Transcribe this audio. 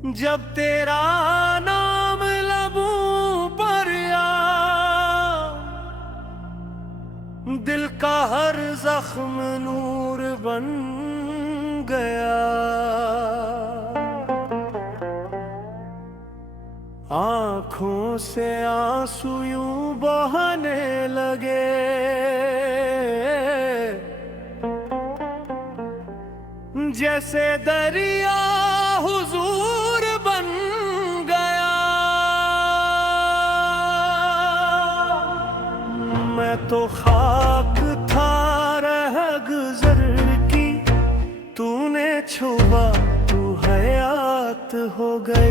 जब तेरा नाम लबों पर आ, दिल का हर जख्म नूर बन गया। आंखों से आंसू यूं बहने लगे, जैसे दरिया हुजूर बन गया। मैं तो खाक था रह गुजर की, तूने छुआ तू हयात हो गई।